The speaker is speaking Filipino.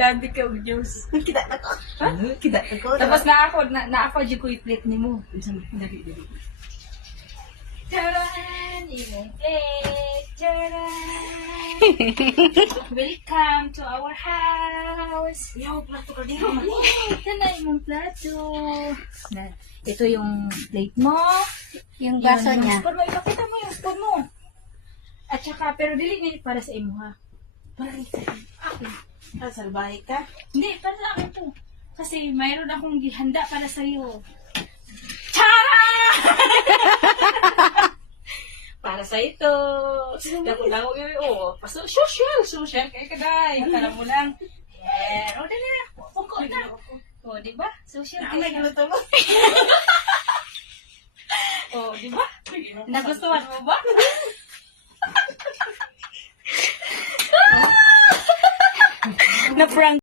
Landi ka og juice. Kita na ko. Kita na ko. Tapos na ako di ko i-plate nimo. Dali. Charan! Imong plate! Charan! Welcome to our house! Yaw, plato ka din. Ito na imong plato. Ito yung plate mo. Yung baso Yung niya. spoon mo. Ipakita mo yung spoon mo. At saka, pero dili nga para sa imo ha. Para sa akin. Salbahe ka. Hindi, para sa akin to. Kasi mayroon akong gihanda para sa iyo. Chara! Para sa ito. Dako lang ko yun. Oh, social kay kaday. Para mo lang. Yeah. O, dali na. Pungko na. O, di ba? Social Ang kay nagluto mo. O, di ba? Nagustuhan mo ba? Na-prank